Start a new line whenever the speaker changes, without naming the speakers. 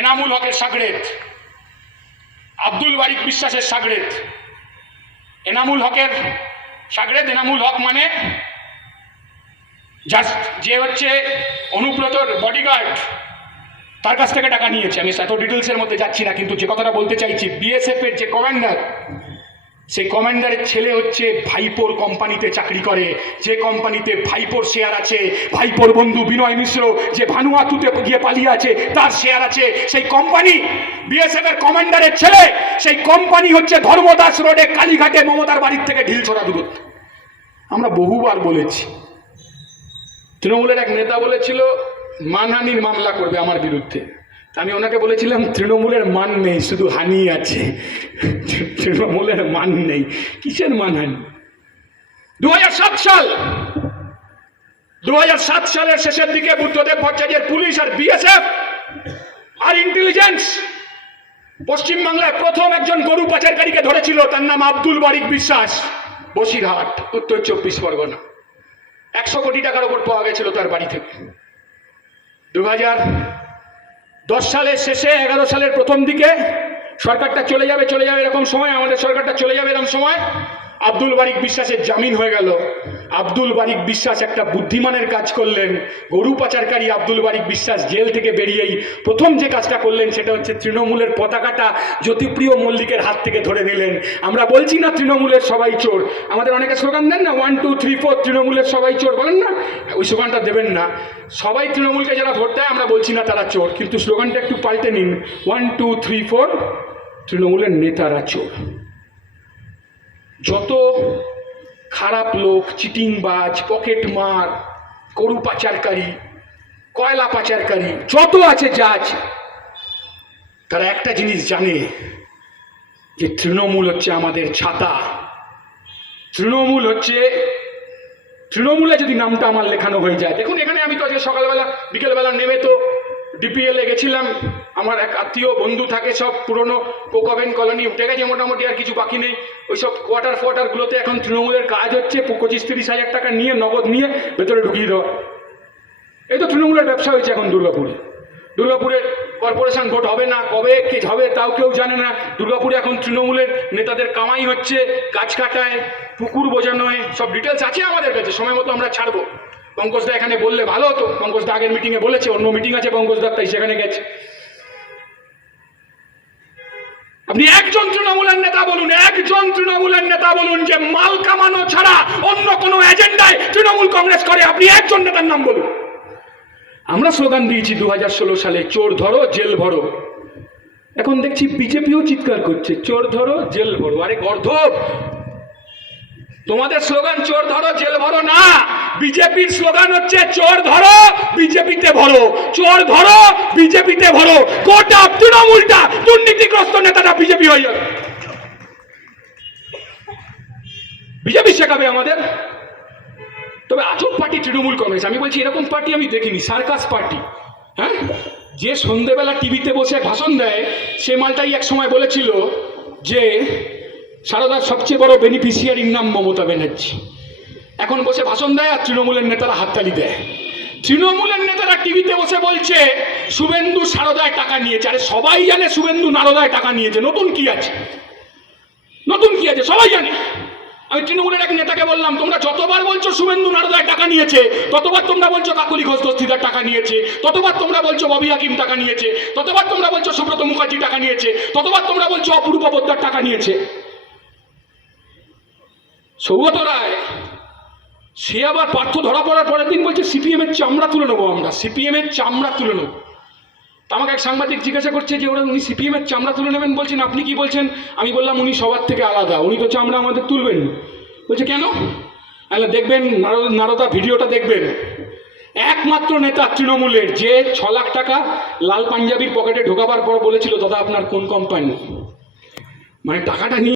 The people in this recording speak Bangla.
এনামুল হকের সাগরেদ, আব্দুল বারিক বিশ্বাসের সাগরেদ। এনামুল হকের সাগরেদ, এনামুল হক মানে জাস্ট যে হচ্ছে অনুব্রতর বডিগার্ড তার কাছ থেকে টাকা নিয়েছে। আমি এত ডিটেলসের মধ্যে যাচ্ছি না, কিন্তু যে কথাটা বলতে চাইছি বিএসএফ এর যে কমান্ডার সেই কমান্ডারের ছেলে হচ্ছে ভাইপোর কোম্পানিতে চাকরি করে। যে কোম্পানিতে ভাইপোর শেয়ার আছে, ভাইপোর বন্ধু বিনয় মিশ্র যে ভানুয়াতুতে গিয়ে পালিয়ে আছে, তার শেয়ার আছে। সেই কোম্পানি, বিএসএফ এর কমান্ডারের ছেলে, সেই কোম্পানি হচ্ছে ধর্মদাস রোডে কালীঘাটে মমতার বাড়ির থেকে ঢিল ছড়া দূরত্ব আমরা বহুবার বলেছি, তৃণমূলের এক নেতা বলেছিল, মানহানির মামলা করবে আমার বিরুদ্ধে। আমি ওনাকে বলেছিলাম, তৃণমূলের মান নেই, শুধু হানি আছে। তৃণমূলের মান নেই। কিসের মান হানি? দু সাল। দু সালের শেষের দিকে বুদ্ধদেব ভট্টাচার্যের পুলিশ আর বিএসএফ আর ইন্টেলিজেন্স পশ্চিমবাংলায় প্রথম একজন গরু পাচারকারীকে ধরেছিল। তার নাম আব্দুল বারিক বিশ্বাস, বসিরহাট, উত্তর চব্বিশ পরগনা। একশো কোটি টাকার ওপর পাওয়া গেছিল তার বাড়ি থেকে। দু হাজার দশ সালের শেষে, এগারো সালের প্রথম দিকে সরকারটা চলে যাবে চলে যাবে এরকম সময়, আমাদের সরকারটা চলে যাবে এরকম সময়। আব্দুল বারিক বিশ্বাসের জামিন হয়ে গেল। আব্দুল বারিক বিশ্বাস একটা বুদ্ধিমানের কাজ করলেন। গরু পাচারকারী আব্দুল বারিক বিশ্বাস জেল থেকে বেরিয়েই প্রথম যে কাজটা করলেন সেটা হচ্ছে তৃণমূলের পতাকাটা জ্যোতিপ্রিয় মল্লিকের হাত থেকে ধরে নিলেন। আমরা বলছি না তৃণমূলের সবাই চোর। আমাদের অনেকে স্লোগান দেন না ওয়ান টু থ্রি ফোর তৃণমূলের সবাই চোর বলেন না? ওই স্লোগানটা দেবেন না। সবাই তৃণমূলকে যারা ভোট দেয়, আমরা বলছি না তারা চোর। কিন্তু স্লোগানটা একটু পাল্টে নিন। ওয়ান টু থ্রি ফোর তৃণমূলের নেতারা চোর। যত খারাপ লোক, চিটিংবাজ পকেট মার গরু পাচারকারী, কয়লা পাচারকারী, যত আছে আছে, তারা একটা জিনিস জানে যে তৃণমূল হচ্ছে আমাদের ছাতা। তৃণমূল হচ্ছে, তৃণমূলে যদি নামটা আমার লেখানো হয়ে যায়, দেখুন এখানে আমি তো আজকে সকালবেলা, বিকেলবেলা নেমে তো ডিপিএলে গেছিলাম আমার এক আত্মীয় বন্ধু থাকে, সব পুরনো কোকবেন কলোনি উঠে গেছে, মোটামুটি আর কিছু বাকি নেই। ওই সব কোয়ার্টার ফোয়ার্টারগুলোতে এখন তৃণমূলের কাজ হচ্ছে, পঁচিশ তিরিশ হাজার টাকা নিয়ে, নগদ নিয়ে ভেতরে ঢুকিয়ে দেওয়া। এই তো তৃণমূলের ব্যবসা হয়েছে এখন দুর্গাপুরে। দুর্গাপুরের কর্পোরেশন ভোট হবে না, কবে কে হবে তাও কেউ জানে না। দুর্গাপুরে এখন তৃণমূলের নেতাদের কামাই হচ্ছে, গাছ কাটায়, পুকুর বোঝানোয়, সব ডিটেলস আছে আমাদের কাছে, সময় মতো আমরা ছাড়বো। পঙ্কজদা এখানে বললে ভালো হতো পঙ্কজদা আগের মিটিংয়ে বলেছে, অন্য মিটিং আছে পঙ্কজদার তাই সেখানে গেছে। আপনি একজন তৃণমূলের নেতা বলুন, একজন তৃণমূলের নেতা বলুন যে মাল কামানো ছাড়া অন্য কোনো এজেন্ডায় তৃণমূল কংগ্রেস করে, আপনি একজন নেতার নাম বলুন। আমরা স্লোগান দিয়েছি দু হাজার ষোলো সালে, চোর ধরো, জেল ভরো। এখন দেখছি বিজেপিও চিৎকার করছে, চোর ধরো, জেল ভরো। আরে গর্ধব, তোমাদের স্লোগান চোর ধরো, জেল ভরো না। বিজেপির স্লোগান হচ্ছে, চোর ধরো, বিজেপিতে ভরো। চোর ধরো, বিজেপিতে ভরো। গোটা তৃণমূলটা দুর্নীতিগ্রস্ত নেতাটা বিজেপি হয়ে যাবে। বিজেপি শেখাবে আমাদের। তবে আজব পার্টি তৃণমূল কংগ্রেস। আমি বলছি, এরকম পার্টি আমি দেখিনি, সার্কাস পার্টি। হ্যাঁ? যে সন্ধেবেলা টিভিতে বসে ভাষণ দেয়, সে মালটাই এক সময় বলেছিল যে, সারদার সবচেয়ে বড় বেনিফিশিয়ারির নাম মমতা ব্যানার্জি। এখন বসে ভাষণ দেয় আর তৃণমূলের নেতারা হাততালি দেয়। তৃণমূলের নেতারা টিভিতে বসে বলছে, শুভেন্দু সারদায় টাকা নিয়েছে। আরে সবাই জানে শুভেন্দু নারদায় টাকা নিয়েছে। নতুন কি আছে? নতুন কি আছে? সবাই জানে। আমি তৃণমূলের এক নেতাকে বললাম, তোমরা যতবার বলছো শুভেন্দু নারদায় টাকা নিয়েছে, ততবার তোমরা বলছো কাকুলি ঘোষ দস্তিদার টাকা নিয়েছে, ততবার তোমরা বলছো ববি হাকিম টাকা নিয়েছে, ততবার তোমরা বলছো সুব্রত মুখার্জি টাকা নিয়েছে, ততবার তোমরা বলছো অপূর্ব পোদ্দার টাকা নিয়েছে। সৌগত রায় সে আবার পার্থ ধরা পড়ার পরের দিন বলছে, সিপিএম এর চামড়া তুলে নেব আমরা, সিপিএম এর চামড়া তুলে নেব। আমাকে এক সাংবাদিক জিজ্ঞাসা করছে যে, ওরা উনি সিপিএম এর চামড়া তুলে নেবেন বলছেন, আপনি কি বলছেন? আমি বললাম, উনি সবার থেকে আলাদা, উনি তো চামড়া আমাদের তুলবেন। বলছে, কেন? দেখবেন নারদা ভিডিওটা দেখবেন। একমাত্র নেতা তৃণমূলের, যে ছ লাখ টাকা লাল পাঞ্জাবির পকেটে ঢোকাবার পর বলেছিল, দাদা, আপনার কোন কোম্পানি? মানে টাকাটা নিয়ে